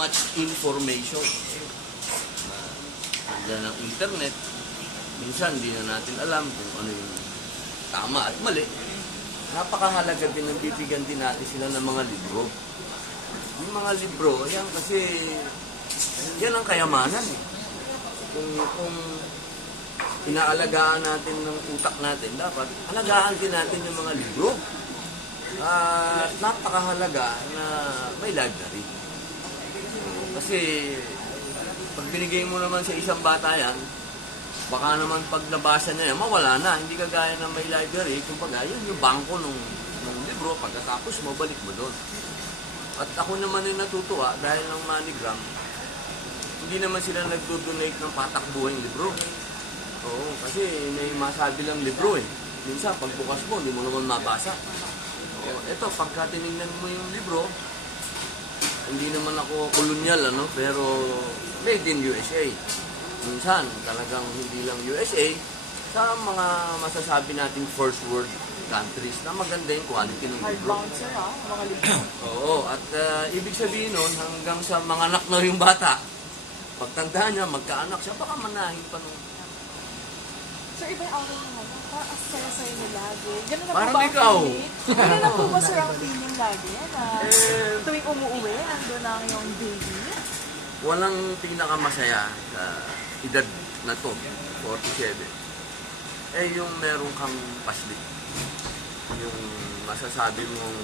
much information. Nandiyan ang internet. Minsan, hindi na natin alam kung ano yung tama at mali. Napakahalaga din ng bibigyan din natin sila ng mga libro. Yung mga libro, yan kasi, yan ang kayamanan eh. Kung inaalagaan natin ng utak natin, dapat alagaan din natin yung mga libro. At napakahalaga na may library. Kasi pag binigay mo naman sa isang bata yan, baka naman pag nabasa niya yan, mawala na. Hindi kagaya na may library. Kumbaga, yun yung bangko ng libro. Pagkatapos, mabalik mo doon. At ako naman ay natutuwa dahil ng MoneyGram, hindi naman sila nagdo-donate ng patakbuhang libro. Oo, kasi may masabi lang libro eh. Minsan, pagbukas mo, hindi mo naman mabasa. Oo, eto, pagka tinignan mo yung libro, hindi naman ako kolonyal, pero made in USA. Minsan, talagang hindi lang USA, sa mga masasabi nating first world countries na maganda yung quality ng libro. Hardbound sir mga libro. Oo, at ibig sabihin nun, hanggang sa mga anak na yung bata, pagtanda niya, magkaanak siya, baka manahin pa nung... Sir, iba yung awal naman. Parang ang saya-saya niyo lagi. Ganun na Parang po ba ang ikaw. feeling? Ganun na po ba sir ang feeling lagi? Na tuwing umuwi, nandun ang yung baby? Walang pinakamasaya sa edad na to, 47. Yung meron kang paslit. Yung masasabi mong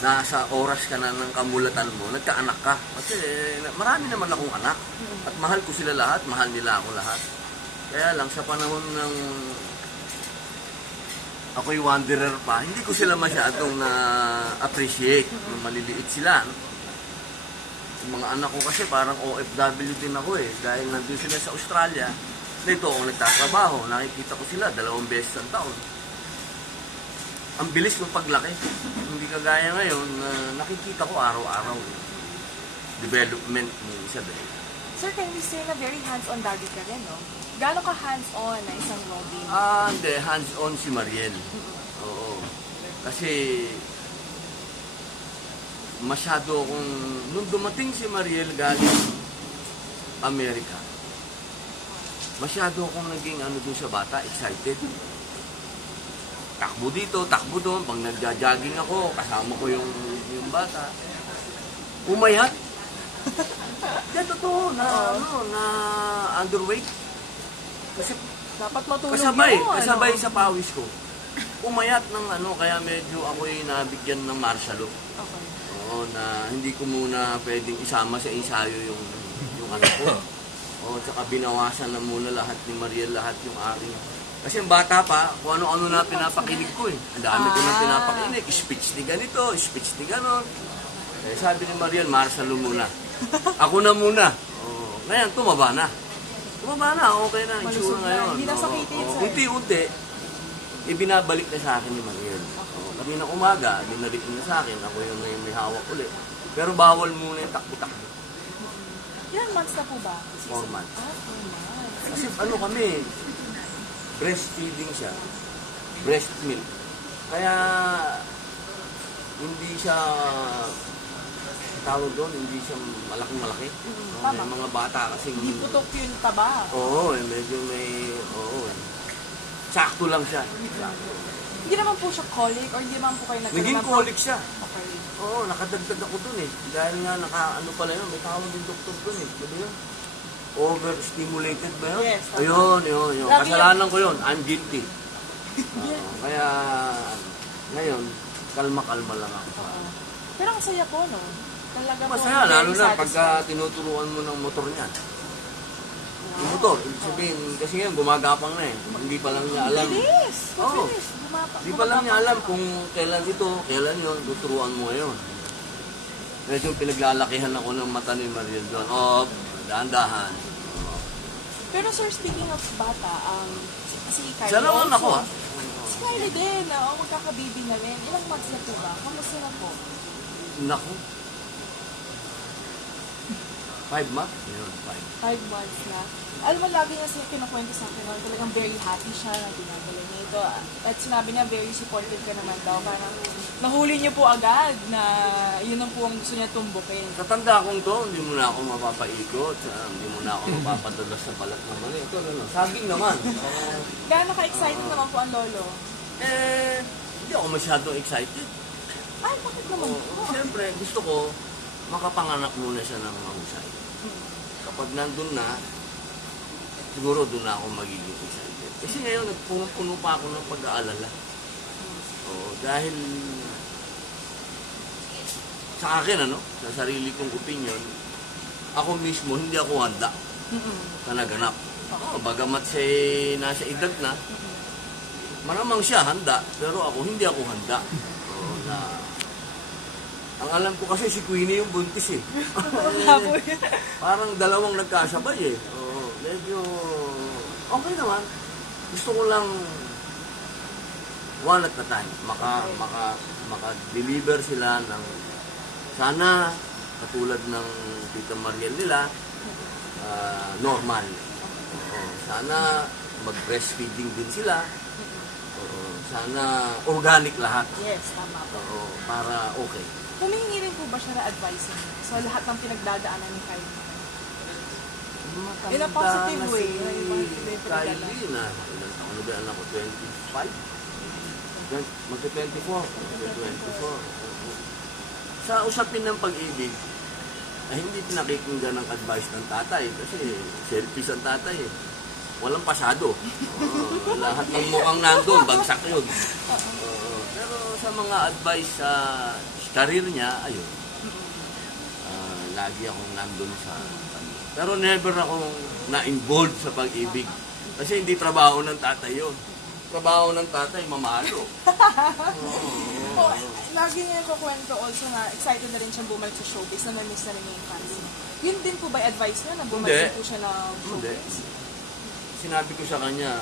nasa oras ka na ng kamulatan mo, nagkaanak ka. Kasi marami naman akong anak. At mahal ko sila lahat, mahal nila ako lahat. Kaya lang sa panahon ng ako'y wanderer pa, hindi ko sila masyadong na-appreciate. Maliliit sila. Yung mga anak ko kasi parang OFW din ako eh. Dahil nandun sila sa Australia, dito ako nagtatrabaho. Nakikita ko sila 2 beses ang taon. Ang bilis ng paglaki. Hindi kagaya ngayon, nakikita ko araw-araw. Development ng isa din. Sir, can we say na very hands-on daddy ka rin, no? Gano'n ka hands-on na isang Robin? Hindi. Hands-on si Mariel. Oo. Kasi masyado akong... Nung dumating si Mariel galing Amerika, masyado akong naging doon sa bata, excited. Takbo dito, takbo doon. Pag nagja-jogging ako, kasama ko yung bata. Umayat. Yan, totoo, na underweight. Kasi Dapat matulog kasabay sa pawis ko. Umayat ng kaya medyo ako'y nabigyan ng martial law. Okay. Oo, na hindi ko muna pwedeng isama sa ensayo yung anak ko. Oo, tsaka binawasan na muna lahat ni Mariel, lahat yung aking. Kasi yung bata pa, kung ano-ano na pinapakinig ko eh. Ang dami ko na pinapakinig. Speech ni ganito, speech ni ganon. Eh, sabi ni Mariel, martial law muna. Ako na muna. Oo. Ngayon, tumaba na. Tumaba na, okay na. Itsura ngayon. Hindi nasakitin, sir. Unti-unti, ibinabalik na sa akin ni Mariel. Kanina umaga, binalik niya sa akin. Ako yung may hawak ulit. Pero bawal muna yung takbo-takbo. Ilang months na po ba? 4 months. 4 months. Kasi kami, breastfeeding siya. Breast milk. Kaya, hindi siya, tawag doon, hindi siya malaking-malaki. Tama. May mga bata kasi... Hindi putok yung taba. Oo, medyo may... Oo. Sakto lang siya. Sakto. Hindi naman po siya colic or hindi naman po kayo nagkaroon Naging colic siya. Okay. Oo, nakadagdag ako dun eh. Dahil nga pala yun, may tawag yung doktor dun eh. Ano yun? Overstimulated ba yun? Yes. Ayun. Lagi Kasalanan ko yun. I'm guilty. Kaya, ngayon, kalma-kalma lang ako. Pero ang saya po, no? Talaga po. Masaya, very lalo na satisfying. pagka tinuturuan mo ng motor niya. Yung motor, ibig sabihin, kasi ngayon gumagapang na eh. Hindi pa lang niya alam. Bilis! Oo. Bilis! Hindi pa lang niya alam kung kailan ito, kailan yun, tuturuan mo ngayon. Medyo pinaglalakihan ako ng mata ni Mariel doon. Dahan-dahan. Pero sir, speaking of bata, si Kylie Siya naman also, ako ah. Si Kylie din, magkakababy na rin. Ilang months na po ba? Kamusta na po? Naku. 5 months? Yun, 5. 5 months na. Alam mo, lagi niya siya kinukwento sa akin, no? Talagang very happy siya na ginagawa niya ito. At sinabi niya, very supportive ka naman daw. Parang nahuli niyo po agad na yun ang po ang gusto niya tumbukin. Sa tanda kong to, hindi mo na ako mapapaikot, hindi mo na ako mapapadalas sa balat ng mali. Ito, ano, saging naman. Gaano ka-excited naman po ang lolo? Hindi ako masyadong excited. Ay, bakit naman po? Siyempre, gusto ko, makapanganak muna siya ng mahusay. Kapag nandun na, siguro doon na ako magiging excited. Kasi ngayon, nagpuno-puno pa ako ng pag-aalala. Dahil sa akin, sa sarili kong opinion, ako mismo, hindi ako handa sa naganap. Bagamat siya nasa edad na, maramang siya handa, pero ako, hindi ako handa. Ang alam ko kasi si Queenie yung buntis eh. Parang dalawang nagkasabay eh. Medyo okay naman. Gusto ko lang one at a time. Maka-deliver sila ng sana katulad ng Tita Mariel nila normal. Sana mag-breastfeeding din sila. Sana organic lahat. Yes, tama po. Para okay. Humingi rin po ba siya na advice niyo sa lahat ng pinagdadaanan ni Kylie? In a positive way. Kylie na, ilan taon na ba anak ko? 25? Magka-24. Sa usapin ng pag-ibig, hindi pinakikinggan ng advice ng tatay kasi selfish ang tatay eh. Walang pasado. Lahat ng mukhang nandun, bagsak yun. Pero sa mga advice sa career niya, ayun. Lagi akong nandun sa kanya. Pero never akong na-involved sa pag-ibig. Kasi hindi trabaho ng tatay yun. Trabaho ng tatay, mamalo. Lagi niya kukwento also na excited na rin siyang bumalik sa showbiz na na-miss na rin yung fans niya. Yun din po ba advice niya na bumalik po siya na showbiz? Sinabi ko sa kanya,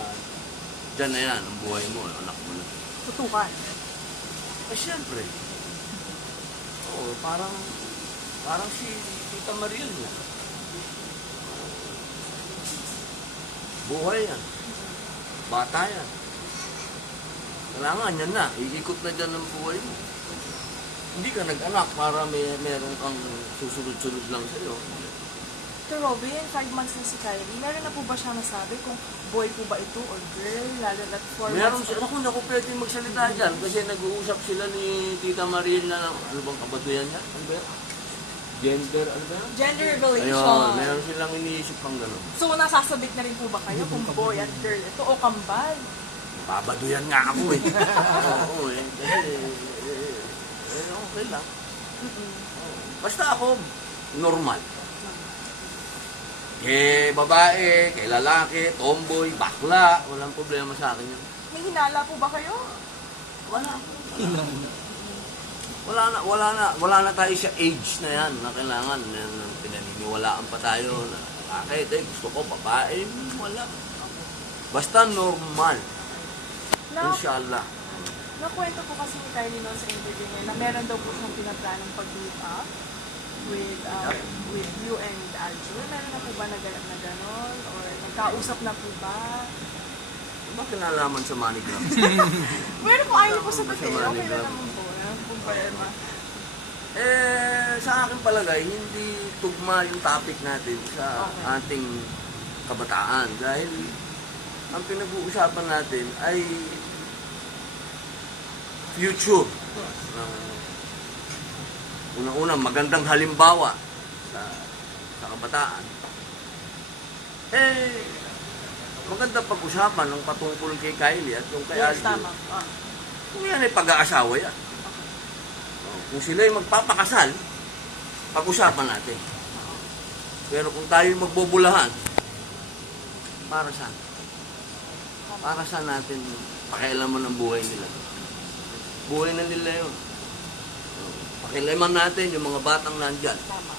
dyan na yan, ang buhay mo, anak mo na. Tutukan. Siyempre. Parang si Tita Mariel niya. Buhay yan. Bata yan. Kailangan yan na. Iikot na dyan ang buhay mo. Hindi ka nag-anak para meron kang susunod-sunod lang sa'yo. Sir Robin, 5 months na si Kylie, meron na po ba siya nasabi kung boy po ba ito or girl, lalo na 4 Meron months? siya. Ako na pwede magsalita dyan kasi nag-uusap sila ni Tita Mariel na ano bang kabaduyan niya? Ano ba yan? Gender, ano ba yan? Gender revelation. Ayun, meron silang iniisip pang gano'n. So, nasasabit na rin po ba kayo kung boy at girl ito o kambal? Babaduyan nga ako eh. Oo eh. Kasi, okay lang. Basta ako, normal. Kay babae, kay lalaki, tomboy, bakla, walang problema sa akin yun. May hinala po ba kayo? Wala. Wala na tayo sa age na yan na kailangan pinaniniwalaan pa tayo na bakit gusto ko babae, wala. Basta normal. Inshallah. Nakwento po kasi ni Kylie noon sa interview niya na meron daw po siyang pinaplanong pag-meet up with you and Aljur. Meron na po ba naganap na gano'n? Or nagkausap na po ba? Ano kinalaman sa MoneyGram? Meron po, ayaw po sagutin. Okay na naman po. Meron po problema. Sa akin palagay, hindi tugma yung topic natin sa ating kabataan. Dahil ang pinag-uusapan natin ay future. Unang-unang magandang halimbawa sa kabataan. Maganda pag-usapan ng patungkol kay Kylie at yung kay Yes, Aljo. tama. Kung yan ay pag-aasawa yan. Kung sila ay magpapakasal, pag-usapan natin. Pero kung tayo magbubulahan, para saan? Para saan natin pakialaman ng buhay nila? Buhay na nila yun. Pakialaman natin yung mga batang nandyan. Tama.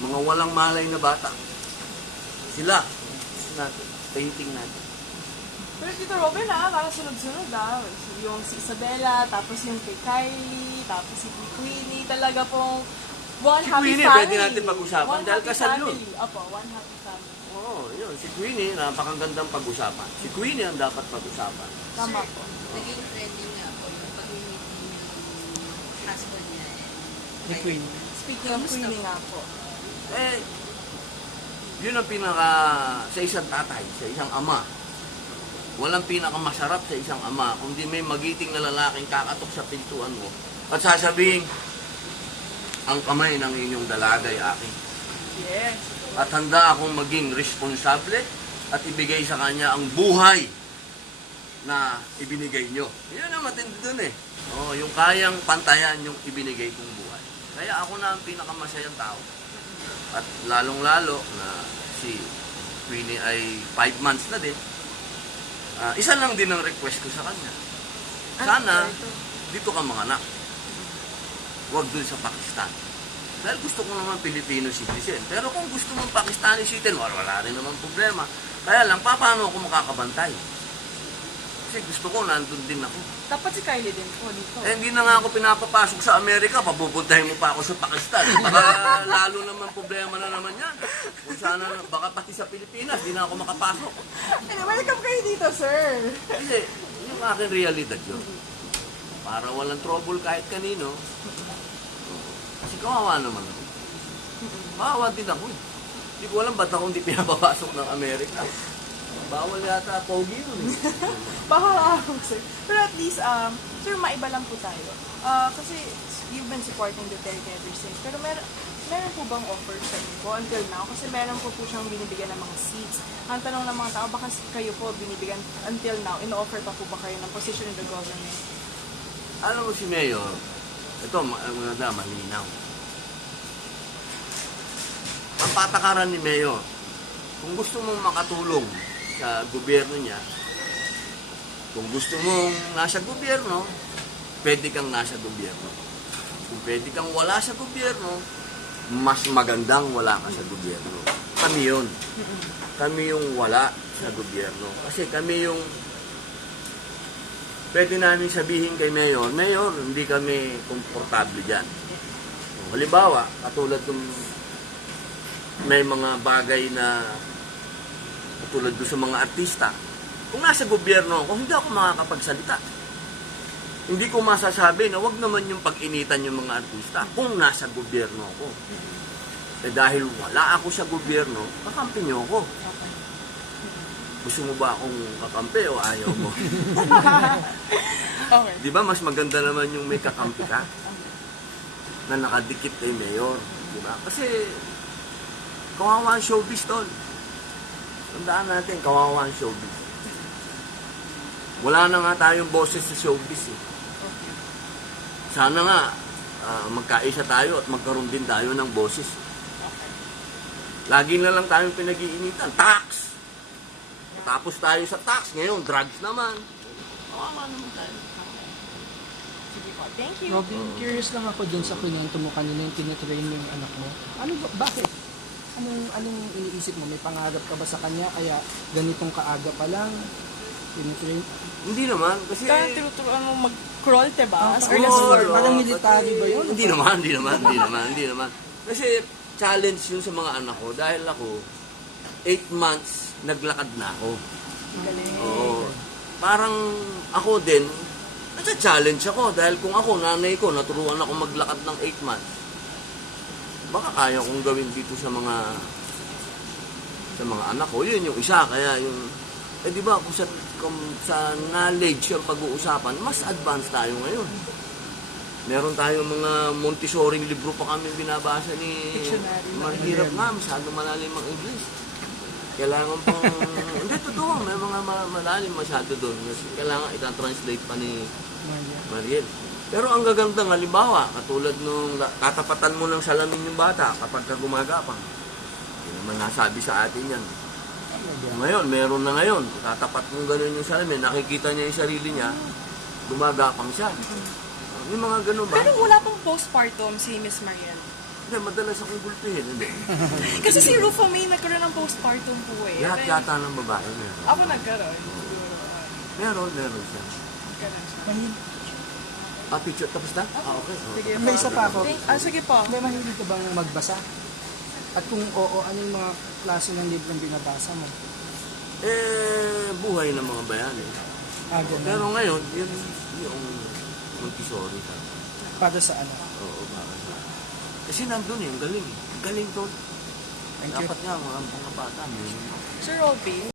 Mga walang malay na bata. Sila. Natin. Painting natin. Pero Tito Robin para sunod-sunod Yung si Isabela, tapos yung kay Kylie, tapos si Queenie, talaga pong One Si happy Queenie, family. pwede natin pag-usapan One dahil happy kasal yun. family. Opo, one happy family. Oo, yun. Si Queenie, napakagandang pag-usapan. Si Queenie ang dapat pag-usapan. Tama po. Naging trending nga po yung pag-meeting yung husband niya. Ni Queen. Speaking of Queenie nga po. Eh, yun ang pinaka, sa isang tatay, sa isang ama. Walang pinakamasarap sa isang ama kundi may magiting na lalaking kakatok sa pintuan mo at sasabihin, ang kamay ng inyong dalaga ay akin. Yes. At handa akong maging responsable at ibigay sa kanya ang buhay na ibinigay nyo. Yan ang matindi dun eh. Oh, yung kayang pantayan yung ibinigay kong buhay. Kaya ako na ang pinakamasayang tao. At lalong-lalo na si Queenie ay 5 months na din. Isa lang din ang request ko sa kanya. Sana, dito ka manganak. Huwag dun sa Pakistan. Dahil gusto ko naman Filipino citizen. Pero kung gusto mong Pakistani citizen, wala rin naman problema. Kaya lang, paano ako makakabantay? Kasi gusto ko, nandun din ako. Dapat si Kylie din po dito. Eh, hindi na nga ako pinapapasok sa Amerika, papupuntahin mo pa ako sa Pakistan. Baka lalo naman problema na naman yan. Kung sana, baka pati sa Pilipinas, di na ako makapasok. Welcome kayo dito, sir. Hindi, yung aking realidad yun. Para walang trouble kahit kanino. Kasi kawawa naman ako. Kawawa din ako eh. Hindi ko alam ba't ako hindi pinapapasok ng Amerika. Bawal yata pogi yun eh. Bahala ako, sir. Pero at least, sir, maiba lang po tayo. Kasi you've been supporting Duterte ever since. Pero meron po bang offer sa inyo po until now? Kasi meron po siyang binibigyan ng mga seats. Ang tanong ng mga tao, baka kayo po binibigyan until now, in-offer pa po ba kayo ng position in the government? Alam mo si Mayor, ito maganda, malinaw. Ang patakaran ni Mayor, kung gusto mong makatulong sa gobyerno niya, kung gusto mong nasa gobyerno, pwede kang nasa gobyerno. Kung pwede kang wala sa gobyerno, mas magandang wala ka sa gobyerno. Kami yun. Kami yung wala sa gobyerno. Kasi kami yung pwede namin sabihin kay Mayor, Mayor, hindi kami komportable dyan. Halimbawa, katulad ng may mga bagay na katulad doon sa mga artista. Kung nasa gobyerno ako, hindi ako makakapagsalita. Hindi ko masasabi na wag naman yung pag-initan yung mga artista kung nasa gobyerno ako. Eh dahil wala ako sa gobyerno, kakampi niyo ako. Gusto mo ba akong kakampi o ayaw mo? Okay. Di ba mas maganda naman yung may kakampi ka na nakadikit kay Mayor. Di ba? Kasi kawawa ang showbiz, tol. Tandaan natin, kawawa ang showbiz. Wala na nga tayong boses sa showbiz eh. Sana nga, magkaisa tayo at magkaroon din tayo ng boses. Lagi na lang tayong pinag-iinitan. Tax! Tapos tayo sa tax. Ngayon, drugs naman. Kawawa naman tayo. Sige po. Thank you. Robin, curious lang ako dun sa kwento mo kanina yung tinitrain yung anak mo. Bakit? Anong iniisip mo? May pangarap ka ba sa kanya? Kaya ganitong kaaga pa lang tinitrain? Hindi naman, kasi... Kaya tinuturuan mo mag-crawl, diba? As Oo, early as Lord. Parang military ba yun? Hindi naman. Kasi challenge yun sa mga anak ko dahil ako 8 months naglakad na ako. Galing. Oo. Parang ako din, nasa-challenge ako dahil kung ako, nanay ko, naturuan ako maglakad ng 8 months. Baka kaya kong gawin dito sa mga anak ko. Yun yung isa, kaya yung di ba kung sa knowledge yung pag-uusapan, mas advanced tayo ngayon. Meron tayong mga Montessori libro pa kami binabasa ni Dictionary. mahirap nga, masyado malalim ang English. Kailangan pang, hindi, totoo, may mga malalim masyado doon. Kailangan itatranslate pa ni Mariel. Pero ang gagandang halimbawa, katulad nung tatapatan mo ng salamin yung bata kapag ka gumagapang. Hindi naman nasabi sa atin yan. Ngayon, meron na ngayon. Tatapat mong gano'n yung salamin, nakikita niya yung sarili niya, gumagapang siya. May mga gano'n ba? Pero wala pong postpartum si Miss Mariel. Hindi, madalas akong gulpihin. Hindi. Kasi si Rufo May nagkaroon ng postpartum po eh. Lahat yata ng babae meron. Ako nagkaroon. Siguro. Meron siya. Nagkaroon siya. Picture. Tapos na? Okay. Sige May po. isa pa ako. Sige po. May mahilig ka bang magbasa? At kung oo, ano yung mga klase ng librong binabasa mo? Buhay ng mga bayani. Ganun. Pero ngayon, yung Montessori. Para sa ano? Oo, bakit? Kasi nandun galing. Galing doon. Thank you. Dapat nga, mga bata. Sir Robin,